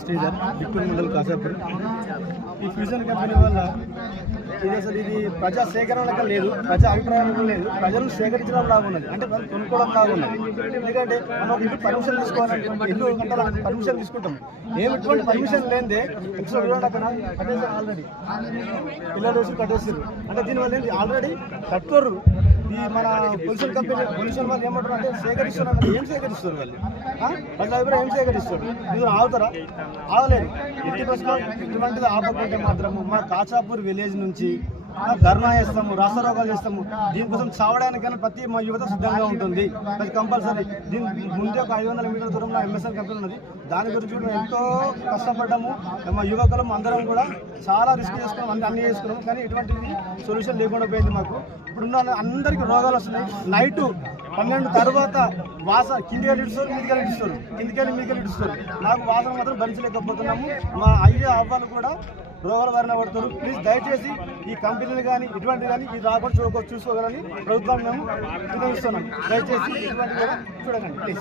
శ్రీధర్ బిక్కూరు మండల్ కాసాపూర్. ఈ fusion company వల్ల ఇది అసలు ఇది ప్రజా సేకరణ లేదు, ప్రజా అభిప్రాయం లేదు, ప్రజలు సేకరించడం లాగా ఉన్నది, అంటే వాళ్ళు కొనుక్కోవడం లాగా ఉన్నది. ఎందుకంటే మనం ఇల్లు పర్మిషన్ తీసుకోవాలి, ఇల్లు కట్టాలని పర్మిషన్ తీసుకుంటాం, ఎటువంటి పర్మిషన్ లేదే అక్కడ కట్టేసారు, ఆల్రెడీ పిల్లలు వేసి కట్టేస్తారు. అంటే దీనివల్ల ఏంటి ఆల్రెడీ కట్టుకోరు. ఈ మన పొల్యూషన్ కంపెనీ పొల్యూషన్ వాళ్ళు ఏమంటారు అంటే సేకరిస్తున్నారు. ఏం సేకరిస్తారు వాళ్ళు? ప్రజల అభిప్రాయం ఏం సేకరిస్తారు? మీరు ఆగుతారా? ఆగలేదు. ఎట్టి ప్రశ్న ఇటువంటిది ఆపకుంటే మాత్రము మా కాచాపూర్ విలేజ్ నుంచి ధర్నా చేస్తాము, రాస్తారోగాలు చేస్తాము. దీనికోసం చావడానికైనా ప్రతి మా యువత సిద్ధంగా ఉంటుంది. అది కంపల్సరీ. దీని ముందే ఒక 500 మీటర్ల దూరంలో ఎంఎస్ఎన్ కంపెనీ ఉన్నది. దాని గురించి మేము ఎంతో కష్టపడ్డాము. మా యువకులం అందరం కూడా చాలా రిస్క్ చేసుకున్నాం, అన్నీ చేసుకున్నాము. కానీ ఇటువంటిది సొల్యూషన్ లేకుండా పోయింది మాకు. ఇప్పుడున్న అందరికీ రోగాలు వస్తున్నాయి. నైటు 12 తర్వాత కిందికి ఇడుస్తారు, మీదికి ఇడుస్తారు, మీదికి ఇడుస్తారు. నాకు వాసన మాత్రం భరించలేకపోతున్నాము. మా అవ్వాలు కూడా రోగాల బారిన పడుతారు. ప్లీజ్ దయచేసి ఈ కంపెనీలు కానీ ఇటువంటి కానీ ఇది రాకుండా చూసుకోగలని ప్రభుత్వాన్ని మేము నిర్ణయిస్తున్నాం. దయచేసి ఇటువంటి కూడా చూడకండి ప్లీజ్.